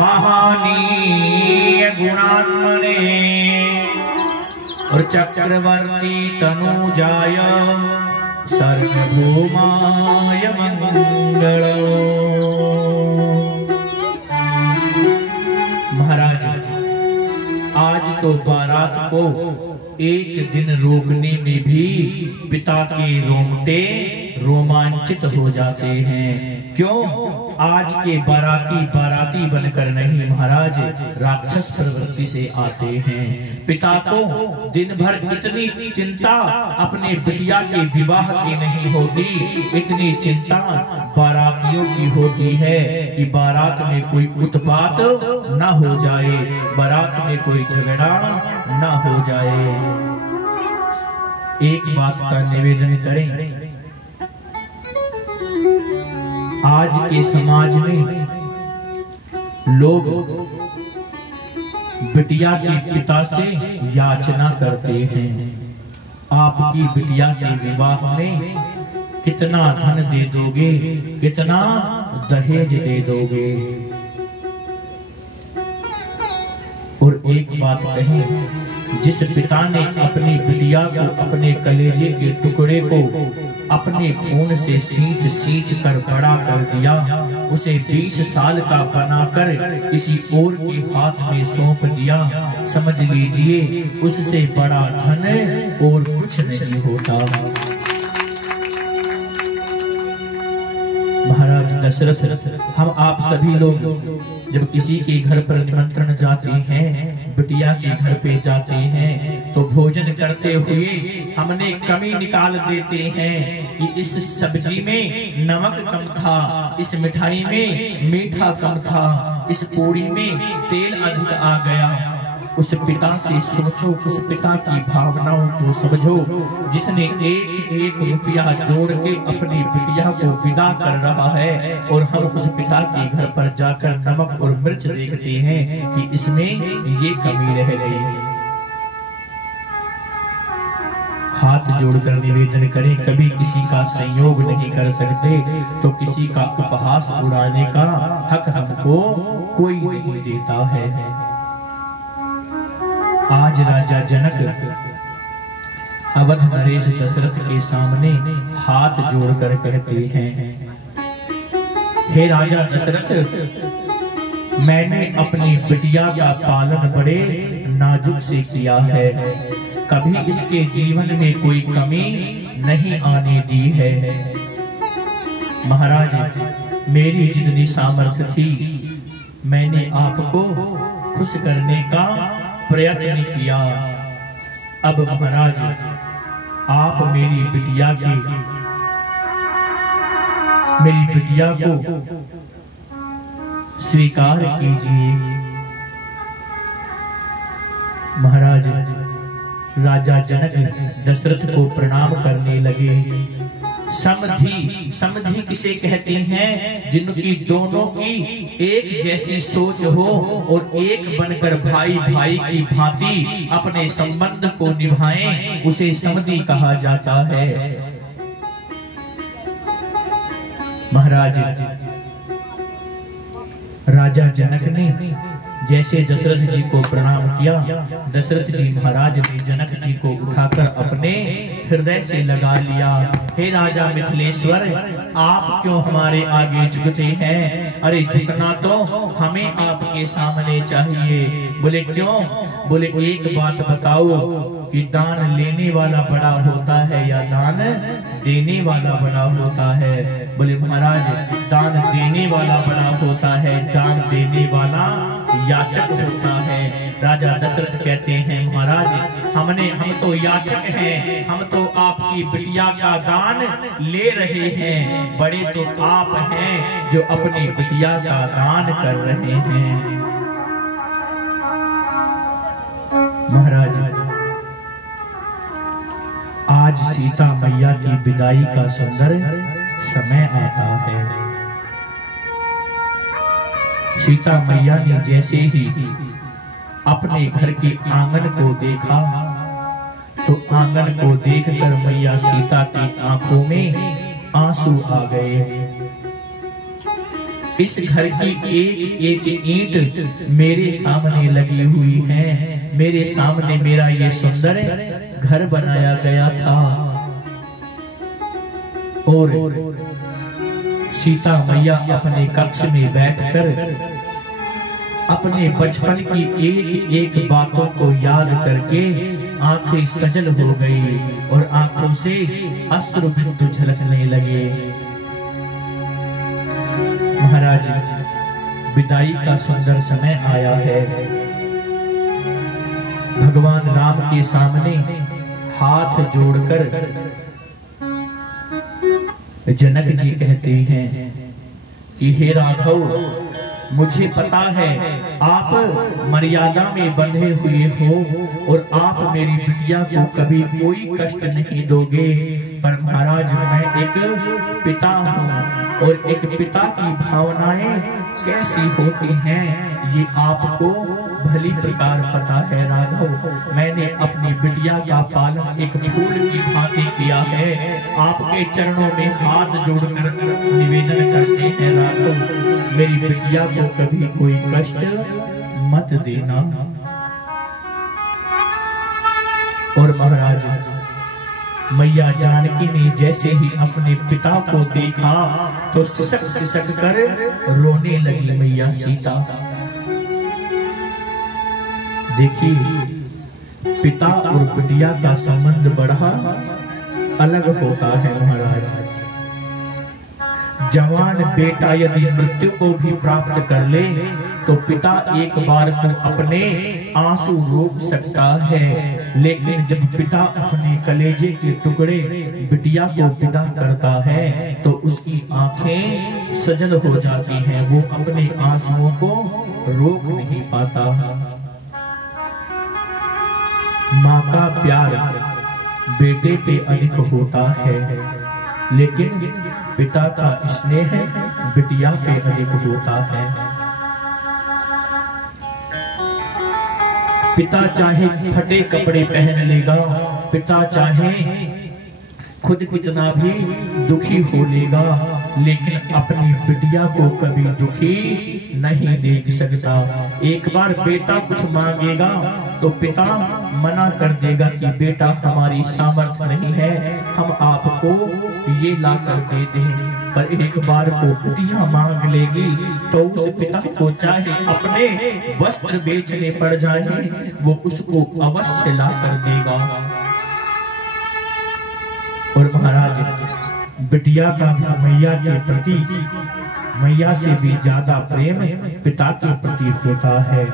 महानीय गुणात्मने और चक्रवर्ती तनुजाय सर्वभौमाय मंगल। महाराज, आज तो बारात को एक दिन रोकने में भी पिता के रोंगटे रोमांचित हो जाते हैं। क्यों? आज के बाराती बनकर नहीं महाराज, राक्षस प्रवृत्ति से आते हैं। पिता को दिन भर इतनी चिंता अपने बिटिया के विवाह की नहीं होती, इतनी चिंता बारातियों की होती है कि बारात में कोई उत्पात न हो जाए, बारात में कोई झगड़ा न हो जाए। एक बात का निवेदन करें, आज के समाज में लोग बिटिया के पिता से याचना करते हैं, आपकी बिटिया के विवाह में कितना धन दे दोगे, कितना दहेज दे दोगे। और एक बात कहें, जिस पिता ने अपनी बिटिया को, अपने कलेजे के टुकड़े को अपने खून से सींच कर बड़ा कर दिया, उसे 20 साल का बनाकर किसी और के हाथ में सौंप दिया, समझ लीजिए उससे बड़ा धन और कुछ नहीं होता। महाराज दशरथ, हम आप सभी लोग जब किसी के घर पर निमंत्रण जाते हैं, बिटिया के घर पे जाते हैं, तो भोजन करते हुए हमने कमी निकाल देते हैं कि इस सब्जी में नमक कम था, इस मिठाई में मीठा कम था, इस पूरी में तेल अधिक आ गया। उस पिता से सोचो, उस पिता की भावनाओं को समझो, जिसने एक रुपया जोड़ के अपनी बिटिया को विदा कर रहा है, और हम उस पिता के घर पर जाकर नमक और मिर्च देखते हैं कि इसमें ये कमी रह गई। हाथ जोड़कर निवेदन करें, कभी किसी का संयोग नहीं कर सकते तो किसी का उपहास उड़ाने का हक हमको कोई नहीं देता है। आज राजा जनक अवध नरेश दशरथ के सामने हाथ जोड़कर कहते हैं, हे राजा दशरथ, मैंने अपनी बिटिया का पालन बड़े नाजुक से किया है, कभी इसके जीवन में कोई कमी नहीं आने दी है। महाराज, मेरी जितनी सामर्थ्य थी मैंने आपको खुश करने का प्रयत्न किया। अब महाराज, आप मेरी बिटिया को स्वीकार कीजिए। महाराज, राजा जनक दशरथ को प्रणाम करने लगे। समधि किसे कहते हैं? जिनकी दोनों की एक जैसी सोच हो और एक बनकर भाई भाई की भांति अपने संबंध को निभाएं, उसे समधि कहा जाता है। महाराज, राजा जनक ने जैसे दशरथ जी को प्रणाम किया, दशरथ जी महाराज ने जनक जी को उठाकर अपने हृदय से लगा लिया। हे राजा मिथिलेश्वर, आप क्यों हमारे आगे झुकते हैं? अरे झुकना तो हमें आपके सामने चाहिए। बोले क्यों? बोले एक बात बताओ कि दान लेने वाला बड़ा होता है या दान देने वाला बड़ा होता है? बोले महाराज, दान देने वाला बड़ा होता है, दान देने वाला याचक होता है। राजा दशरथ कहते हैं, महाराज हम तो याचक हैं, हम तो आपकी बिटिया का दान ले रहे हैं, बड़े तो आप हैं जो अपनी बिटिया का दान कर रहे हैं। महाराज, आज सीता मैया की विदाई का सुंदर समय आता है। सीता मैया ने जैसे ही अपने घर के आंगन को देखा तो आंगन को देखकर मैया सीता की आंखों में आंसू आ गए। इस घर की एक एक ईंट मेरे सामने लगी हुई है। मेरे सामने मेरा ये सुंदर घर बनाया गया था। और सीता मैया अपने कक्ष में बैठकर अपने बचपन की एक एक बातों को याद करके आंखें सजल हो गई और आंखों से अश्रु बिंदु झलकने लगे। महाराज, विदाई का सुंदर समय आया है। भगवान राम के सामने हाथ जोड़कर जनक जी कहते हैं कि हे राघव, मुझे पता है आप मर्यादा में बंधे हुए हो और आप मेरी बिटिया को कभी कोई कष्ट नहीं दोगे, पर महाराज मैं एक पिता हूँ और एक पिता की भावनाएं कैसी होती हैं ये आपको भली प्रकार पता है राघव। मैंने अपनी बिटिया का पालन एक फूल की भांति किया है। आपके चरणों में हाथ जोड़कर निवेदन करते हैं राघव, मेरी बिटिया को कभी कोई कष्ट मत देना। और महाराज, मैया जानकी ने जैसे ही अपने पिता को देखा तो सिसक सिसक कर रोने लगी मैया सीता। देखिए, पिता और बिटिया का संबंध बड़ा अलग होता है महाराज। जवान बेटा यदि मृत्यु को भी प्राप्त कर ले तो पिता एक बार को अपने आंसू रोक सकता है, लेकिन जब पिता अपने कलेजे के टुकड़े बिटिया को विदा करता है तो उसकी आंखें सजल हो जाती हैं, वो अपने आंसुओं को रोक नहीं पाता। माँ का प्यार बेटे पे अधिक होता है, लेकिन पिता का स्नेह बिटिया पे अधिक होता है। पिता चाहे फटे कपड़े पहन लेगा, पिता चाहे खुद कितना भी दुखी हो लेगा, लेकिन अपनी बिटिया को कभी दुखी नहीं देख सकता। एक बार बेटा कुछ मांगेगा तो पिता मना कर देगा कि बेटा हमारी सामर्थ्य नहीं है, हम आपको ये ला कर दे दें। पर एक बार को बिटिया मांग लेगी तो उस पिता को चाहे अपने वस्त्र बेचने पड़ जाए, वो उसको अवश्य ला कर देगा। और महाराज, बिटिया का भी मैया के प्रति, मैया से भी ज्यादा प्रेम पिता के प्रति होता है।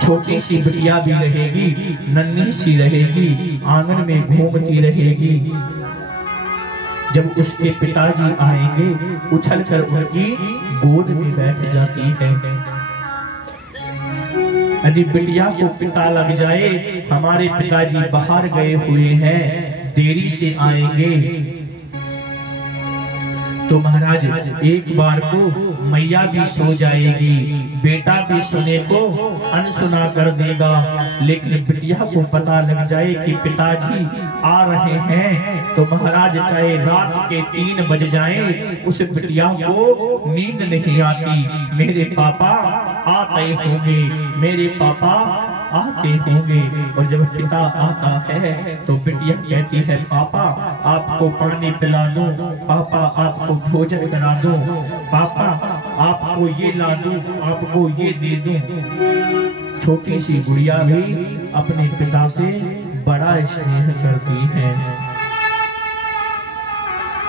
छोटी सी बिटिया भी रहेगी, नन्ही सी रहेगी, आंगन में घूमती रहेगी। जब उसके पिताजी आएंगे उछलकर उनकी गोद में बैठ जाती है। यदि बिटिया को पिता लग जाए, हमारे पिताजी बाहर गए हुए हैं, देरी से आएंगे, तो महाराज एक बार को मैया भी सो जाएगी, बेटा भी सुने को अनसुना कर देगा, लेकिन बिटिया को पता लग जाए कि पिताजी आ रहे हैं तो महाराज चाहे रात के 3 बज जाए, उस बिटिया को नींद नहीं आती। मेरे पापा आते होंगे, मेरे पापा आते होंगे। और जब पिता आता है तो बिटिया कहती है, पापा आपको पानी पिला दूं, पापा आपको भोजन करा दूं, पापा आपको ये ला दूं, आपको ये दे दूं। छोटी सी गुड़िया भी अपने पिता से बड़ा स्नेह करती है।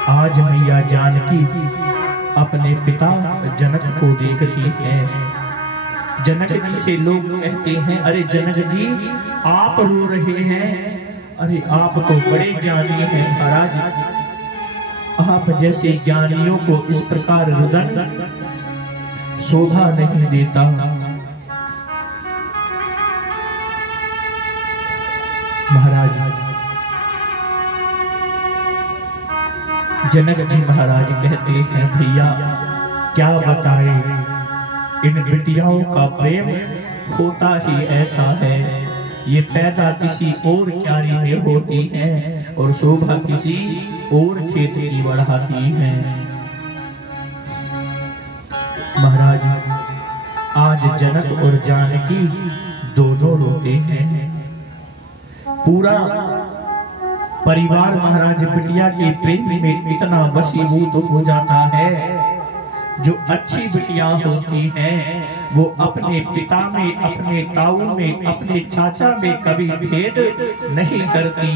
आज मैया जानकी अपने पिता जनक को देखती है। जनक जी से लोग कहते हैं, अरे जनक जी आप रो रहे हैं, अरे आप तो बड़े ज्ञानी हैं महाराज, आप जैसे ज्ञानियों को इस प्रकार रुदन शोभा नहीं देता। महाराज, जनक जी महाराज कहते हैं, भैया क्या बताए, इन बिटियाओं का प्रेम होता ही ऐसा है। ये पैदा किसी और क्यारी में होती है और शोभा किसी और खेत की बढ़ाती है। महाराज आज जनक और जानकी दोनों रोते हैं। पूरा परिवार महाराज बिटिया के प्रेम में इतना वशीभूत हो जाता है। जो अच्छी बिटिया होती है वो अपने पिता में, अपने ताऊ में, अपने चाचा में कभी भेद नहीं करती।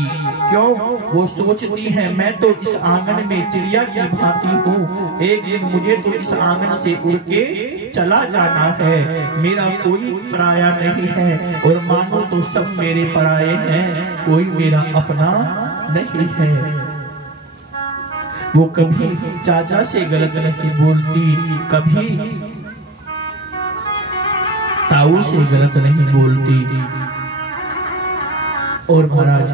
क्यों? वो सोचती है मैं तो इस आंगन में चिड़िया की भांति हूँ, एक दिन मुझे तो इस आंगन से उड़ के चला जाना है, मेरा कोई पराया नहीं है। और मानो तो सब मेरे पराये हैं, कोई मेरा अपना नहीं है। वो कभी चाचा से गलत नहीं बोलती, कभी ताऊ से गलत नहीं बोलती। और महाराज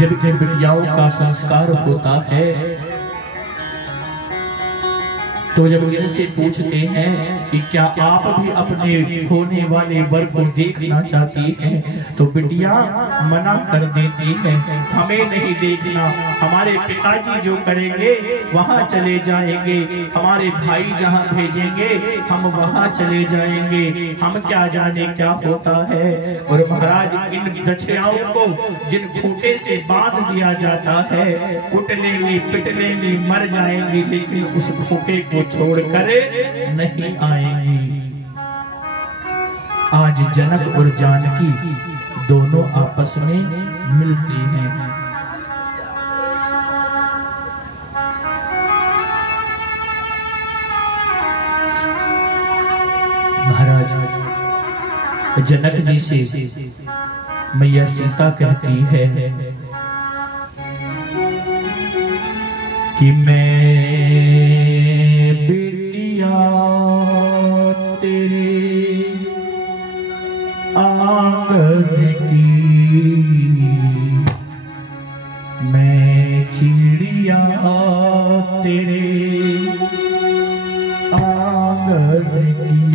जब इन बिटियाओं का संस्कार होता है तो जब इनसे पूछते हैं कि क्या आप भी अपने होने वाले वर को देखना चाहती हैं, तो बिटिया मना कर देती है, हमें नहीं देखना, हमारे पिताजी जो करेंगे वहां चले जाएंगे, हमारे भाई जहां भेजेंगे हम वहां चले जाएंगे, हम क्या जाने क्या होता है। और महाराज इन बछियाओं को जिन खूंटे से बांध दिया जाता है, कुट लेंगी, पिट लेंगी, मर जाएंगी, लेकिन उस खूंटे को छोड़कर नहीं आएंगी। आज जनक और जानकी दोनों आपस में मिलते हैं। महाराज जनक जी से मैया सीता कहती है कि मैं बेटिया तेरे आंगन की, मैं चिड़िया तेरे आंगन की,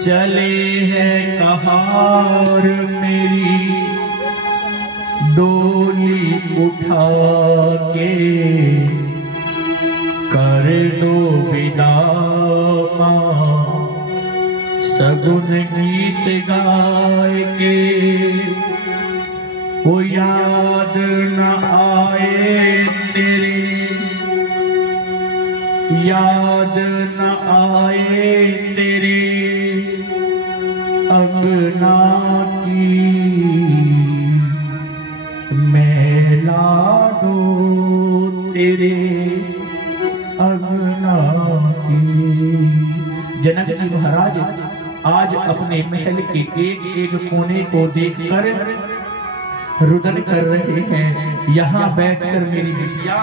चले हैं कहार मेरी डोली उठा के, कर दो विदा माँ सगुन गीत गाए के, वो याद न आए तेरे, याद न आए तेरे अंगना की, मैला दो तेरे अंगना की। जनक जी महाराज आज अपने महल के एक एक कोने को देखकर रुदन कर रहे हैं। यहाँ बैठकर मेरी बिटिया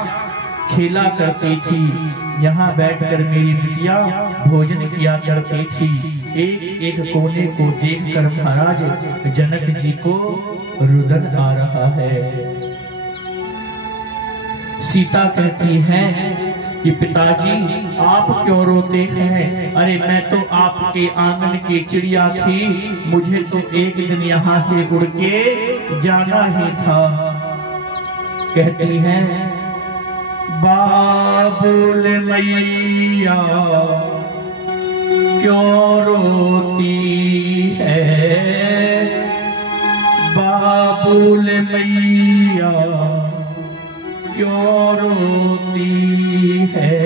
खेला करती थी, यहाँ बैठकर मेरी बिटिया भोजन किया करती थी। एक एक कोने को देखकर महाराज जनक जी को रुदन आ रहा है। सीता कहती है कि पिताजी आप क्यों रोते हैं? अरे मैं तो आपके आंगन की चिड़िया थी, मुझे तो एक दिन यहाँ से उड़ के जाना ही था। कहती है बाबुल मैया क्यों रोती है, बाबुल मैया क्यों रोती है,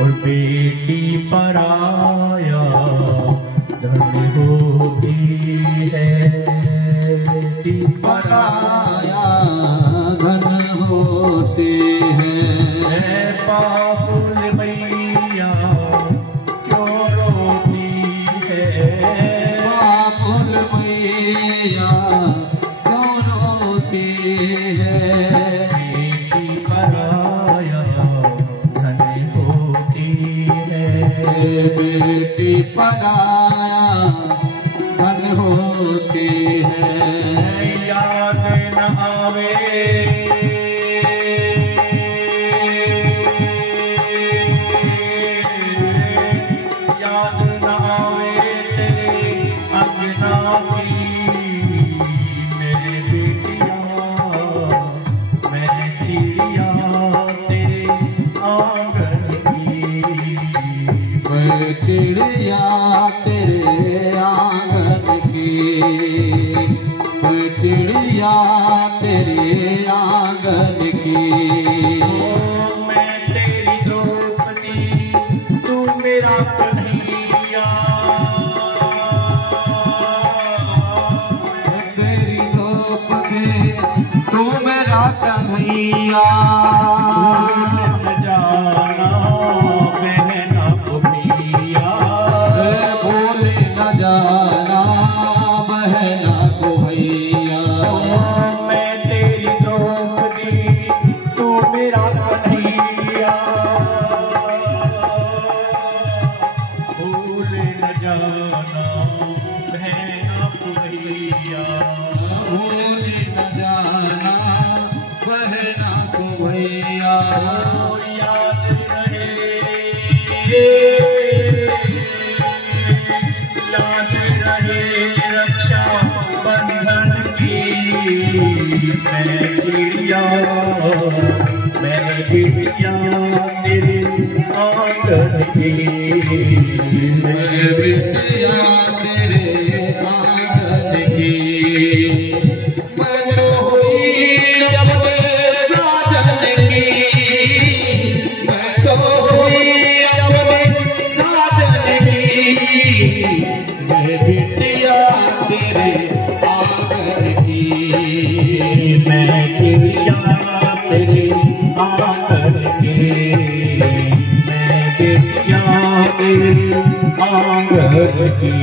और बेटी पराया धन होती है, बेटी पराया धन होती है, बाबुल मैया क्यों रोती है, बाबुल मैया क्यों रोती है, बेटी चिड़िया तेरे आंगन की, मैं चिड़िया तेरे आंगन की, मैं चिड़िया तेरे आंगन की। मैं तेरी द्रौपदी तू मेरा कन्हैया, तेरी द्रौपदी तू मेरा कन्हैया। भूल न जाना बहना को भैया, भूल न जाना बहना को भैया। मैं तेरी द्रौपदी तू मेरा कन्हैया, भूल न जाना बहना को भैया, भूल न जाना बहना को भैया। याद रहे, याद रहे रक्षा बंधन की। मैं चिड़िया मैं बिटिया तेरे आंगन की, मैं बिटिया तेरे आंगन की। मैं तो हुई अपने साजन की, मैं तो हुई अपने साजन की। मैं बिटिया तेरे आंगन की, मैं चिड़िया तेरे आंगन की, मैं बिटिया तेरे आंगन की।